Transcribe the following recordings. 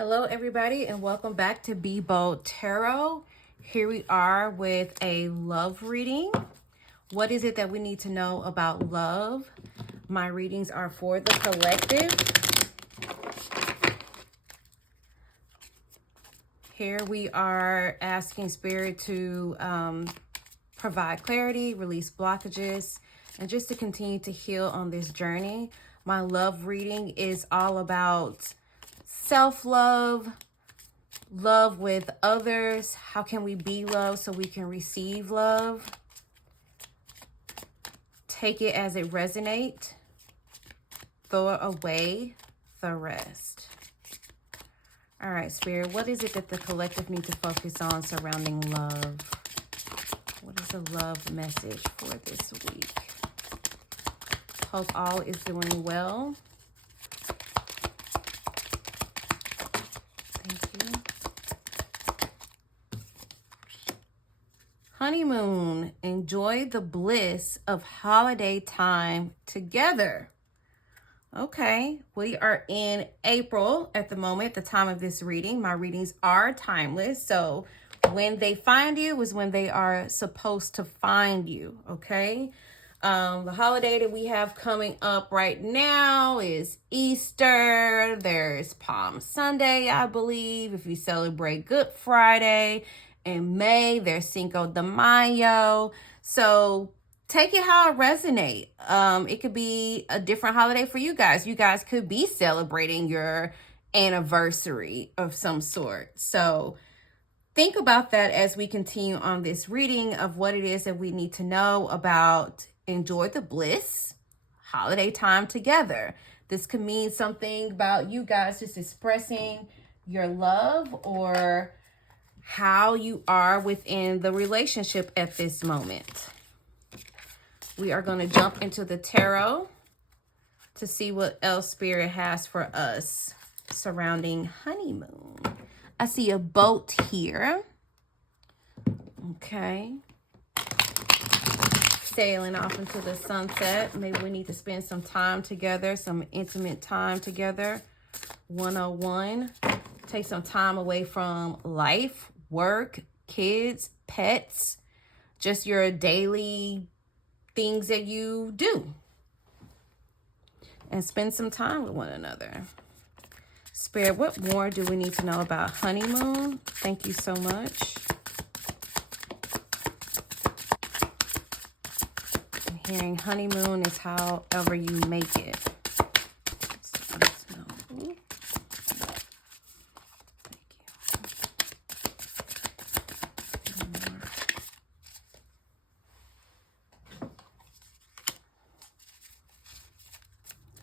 Hello, everybody, and welcome back to B.O.L.D Tarot. Here we are with a love reading. What is it that we need to know about love? My readings are for the collective. Here we are asking Spirit to provide clarity, release blockages, and just to continue to heal on this journey. My love reading is all about self-love, love with others. How can we be loved so we can receive love? Take it as it resonates. Throw away the rest. All right, Spirit, what is it that the collective needs to focus on surrounding love? What is the love message for this week? Hope all is doing well. Honeymoon. Enjoy the bliss of holiday time together. Okay, we are in April at the moment, the time of this reading. My readings are timeless, so when they find you is when they are supposed to find you, okay? The holiday that we have coming up right now is Easter. There's Palm Sunday, I believe, if you celebrate Good Friday. In May, there's Cinco de Mayo. So take it how it resonates. It could be a different holiday for you guys. You guys could be celebrating your anniversary of some sort. So think about that as we continue on this reading of what it is that we need to know about enjoy the bliss, holiday time together. This could mean something about you guys just expressing your love or how you are within the relationship at this moment. We are going to jump into the tarot to see what else Spirit has for us surrounding honeymoon. I see a boat here. Okay. Sailing off into the sunset. Maybe we need to spend some time together, some intimate time together. 101. Take some time away from life, work, kids, pets, just your daily things that you do. And spend some time with one another. Spirit, what more do we need to know about honeymoon? Thank you so much. I'm hearing honeymoon is however you make it.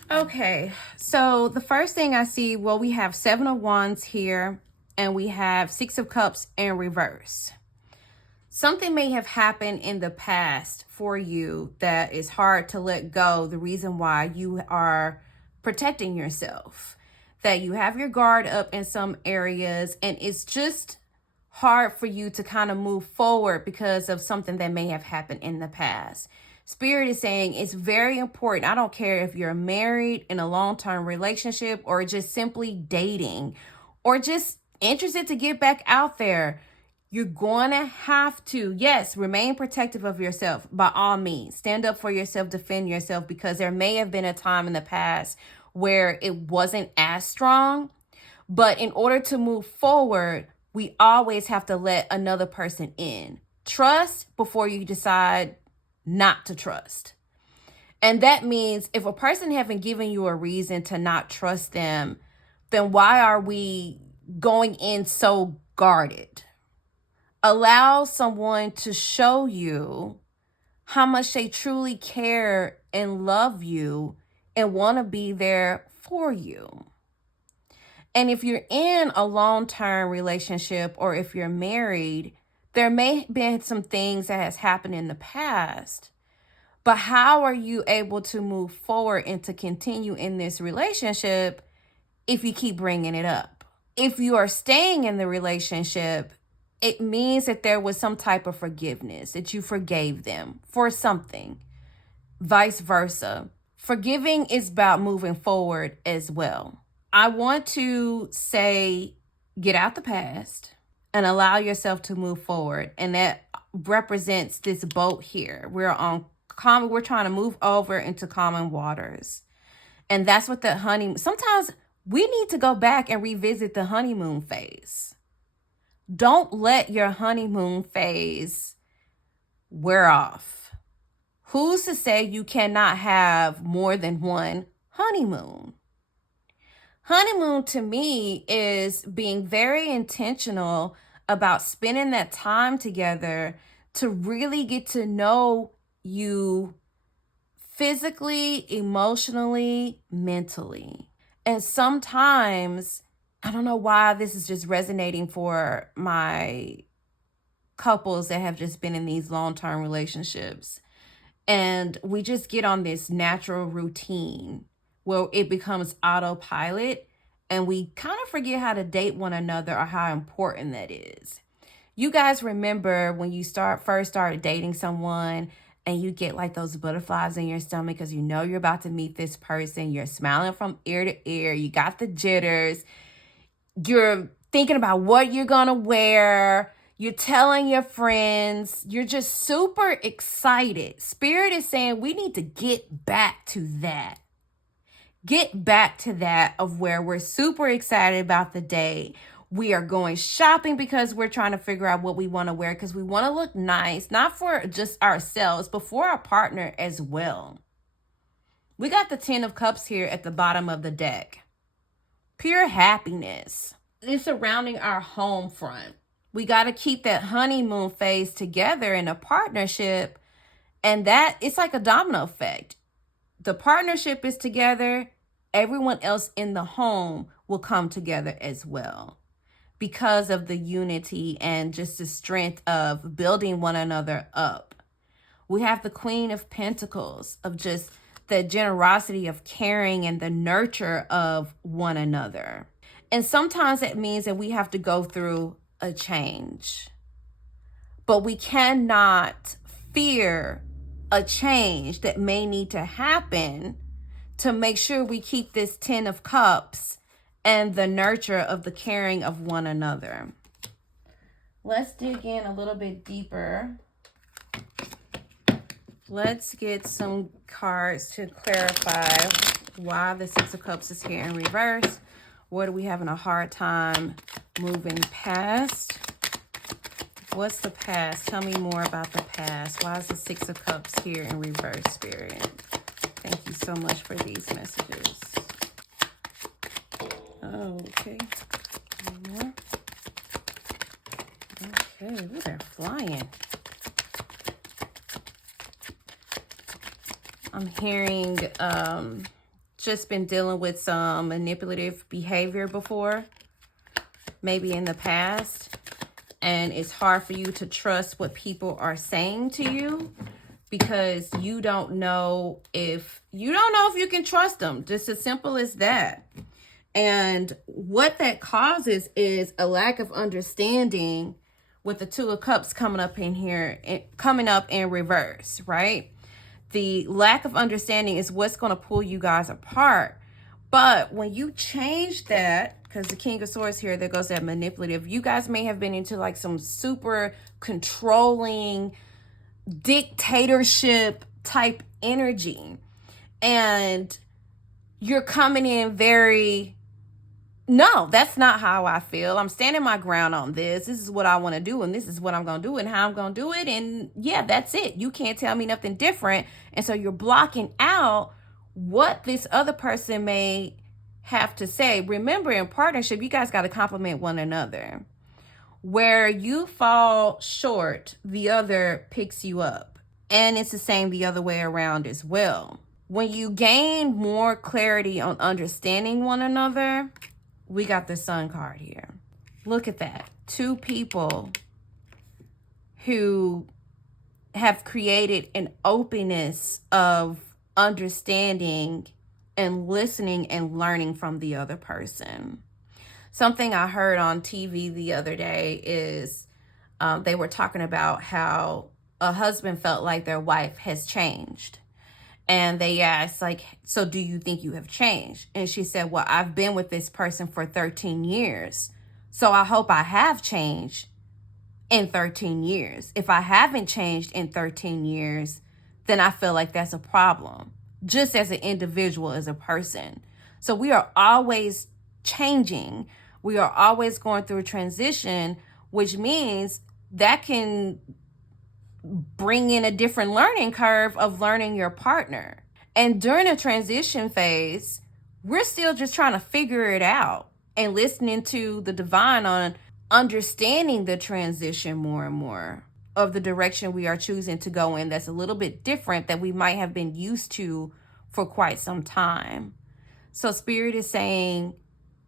Okay, so the first thing I see, well, we have 7 of Wands here, and we have 6 of Cups in reverse. Something may have happened in the past for you that is hard to let go. The reason why you are protecting yourself, that you have your guard up in some areas, and it's just hard for you to kind of move forward because of something that may have happened in the past. Spirit is saying it's very important. I don't care if you're married in a long-term relationship or just simply dating or just interested to get back out there. You're going to have to, yes, remain protective of yourself by all means. Stand up for yourself, defend yourself, because there may have been a time in the past where it wasn't as strong. But in order to move forward, we always have to let another person in. Trust before you decide not to trust. And that means if a person haven't given you a reason to not trust them, then why are we going in so guarded? Allow someone to show you how much they truly care and love you and want to be there for you. And if you're in a long-term relationship or if you're married, there may have been some things that has happened in the past, but how are you able to move forward and to continue in this relationship if you keep bringing it up? If you are staying in the relationship, it means that there was some type of forgiveness, that you forgave them for something, vice versa. Forgiving is about moving forward as well. I want to say, get out the past and allow yourself to move forward. And that represents this boat here. We're trying to move over into common waters. And that's what the honeymoon, sometimes we need to go back and revisit the honeymoon phase. Don't let your honeymoon phase wear off. Who's to say you cannot have more than one honeymoon? Honeymoon to me is being very intentional about spending that time together to really get to know you physically, emotionally, mentally. And sometimes, I don't know why this is just resonating for my couples that have just been in these long-term relationships. And we just get on this natural routine where it becomes autopilot and we kind of forget how to date one another or how important that is. You guys remember when you first started dating someone and you get like those butterflies in your stomach because you know you're about to meet this person. You're smiling from ear to ear. You got the jitters. You're thinking about what you're going to wear. You're telling your friends. You're just super excited. Spirit is saying we need to get back to that. Get back to that of where we're super excited about the day. We are going shopping because we're trying to figure out what we want to wear because we want to look nice, not for just ourselves, but for our partner as well. We got the 10 of Cups here at the bottom of the deck. Pure happiness. It's surrounding our home front. We got to keep that honeymoon phase together in a partnership. And that it's like a domino effect. The partnership is together. Everyone else in the home will come together as well because of the unity and just the strength of building one another up. We have the Queen of Pentacles of just the generosity of caring and the nurture of one another. And sometimes it means that we have to go through a change. But we cannot fear a change that may need to happen to make sure we keep this 10 of Cups and the nurture of the caring of one another. Let's dig in a little bit deeper. Let's get some cards to clarify why the 6 of Cups is here in reverse. What are we having a hard time moving past? What's the past? Tell me more about the past. Why is the 6 of Cups here in reverse, Spirit? Thank you so much for these messages. Oh, okay. More. Okay, ooh, they're flying. I'm hearing just been dealing with some manipulative behavior before, maybe in the past. And it's hard for you to trust what people are saying to you because you don't know if you can trust them. Just as simple as that. And what that causes is a lack of understanding with the 2 of Cups coming up in here, coming up in reverse, right? The lack of understanding is what's going to pull you guys apart. But when you change that, because the King of Swords here, there goes that manipulative. You guys may have been into like some super controlling dictatorship type energy. And you're coming in very, no, that's not how I feel. I'm standing my ground on this. This is what I want to do. And this is what I'm going to do and how I'm going to do it. And yeah, that's it. You can't tell me nothing different. And so you're blocking out what this other person may have to say. Remember, in partnership, you guys got to compliment one another. Where you fall short, the other picks you up. And it's the same the other way around as well. When you gain more clarity on understanding one another, we got the Sun card here. Look at that. 2 people who have created an openness of understanding and listening and learning from the other person. Something I heard on TV the other day is they were talking about how a husband felt like their wife has changed. And they asked, like, so do you think you have changed? And she said, well, I've been with this person for 13 years. So I hope I have changed in 13 years. If I haven't changed in 13 years, then I feel like that's a problem, just as an individual, as a person. So we are always changing. We are always going through a transition, which means that can bring in a different learning curve of learning your partner. And during a transition phase, we're still just trying to figure it out and listening to the divine on understanding the transition more and more of the direction we are choosing to go in that's a little bit different that we might have been used to for quite some time. So Spirit is saying,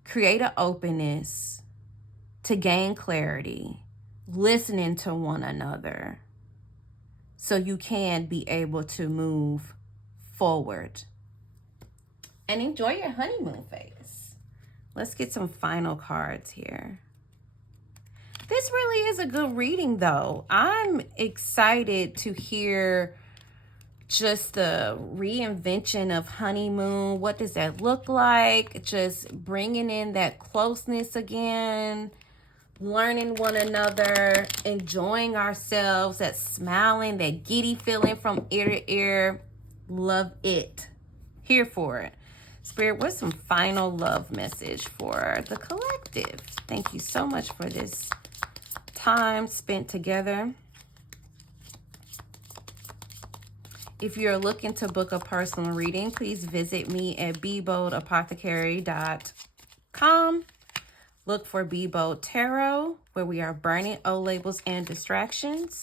create an openness to gain clarity, listening to one another, so you can be able to move forward and enjoy your honeymoon phase. Let's get some final cards here. This really is a good reading, though. I'm excited to hear just the reinvention of honeymoon. What does that look like? Just bringing in that closeness again, learning one another, enjoying ourselves, that smiling, that giddy feeling from ear to ear. Love it. Here for it. Spirit, what's some final love message for the collective? Thank you so much for this time spent together. If you're looking to book a personal reading, please visit me at BBoldapothecary.com. Look for B.O.L.D Tarot, where we are burning old labels and distractions.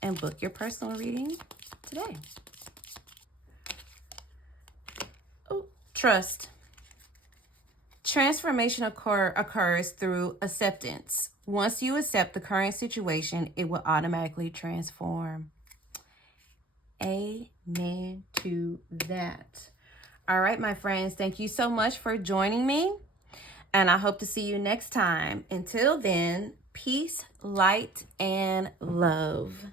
And book your personal reading today. Oh, trust. Transformation occurs through acceptance. Once you accept the current situation, it will automatically transform. Amen to that. All right, my friends, thank you so much for joining me, and I hope to see you next time. Until then, peace, light, and love.